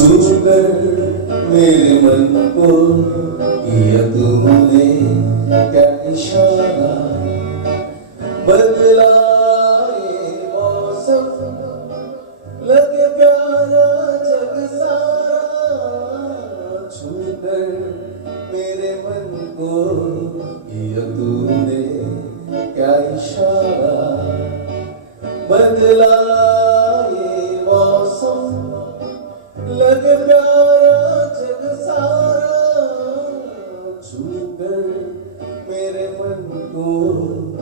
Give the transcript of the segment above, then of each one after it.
छूकर मेरे मन को किया तूने क्या इशारा छूकर मेरे मन को किया तूने क्या इशारा बदला ये मौसम लगे प्यारा को किया तूने क्या इशारा बदला मौसम, लगे प्यारा जग सारा छूकर मेरे मन को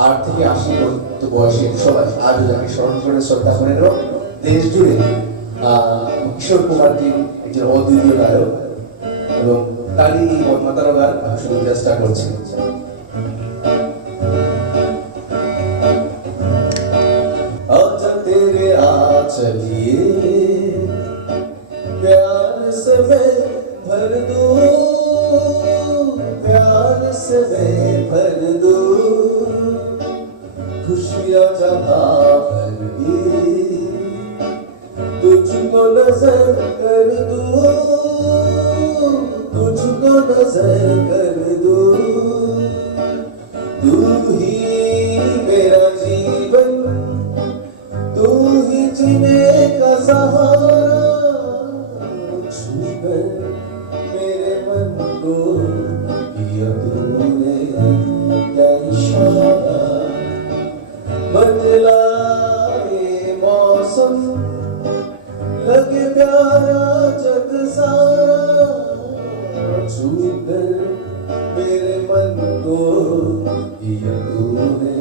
আট থেকে আশি পর্যন্ত বয়সের সবাই আজও যাকে স্মরণ করে শ্রদ্ধা করেন এবং দেশ জুড়ে আহ, কিশোর কুমারজি একজন অদ্বিতীয় গায়ক এবং তারই এই মাতানো গান আমি শুধু চেষ্টা করছি आजा तेरे आचलिए प्यार से मैं भर दूं प्यार से मैं तुझको नजर कर दूं तुझको नजर मौसम लगे प्यारा जग सारा छूकर मेरे मन को किया तूने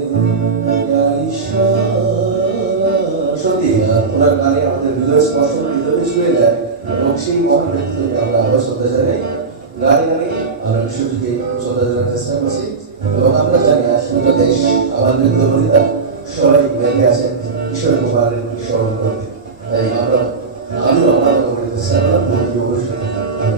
क्या इशारा সত্যি আহ, ওনার গানে আমাদের হৃদয় স্পর্শ করে হৃদয় ছুঁয়ে দেয় এবং সেই মহান ব্যক্তিত্বকে আমরা আবার শ্রদ্ধা জানাই গানে গানে আমরা বিশ্বটিকে শ্রদ্ধা জানার চেষ্টা করছি এবং আমরা জানি আসলে দেশ আমার স্মরণ করে তাই আমরা আমিও আমার মতো করে চেষ্টা অবশ্যই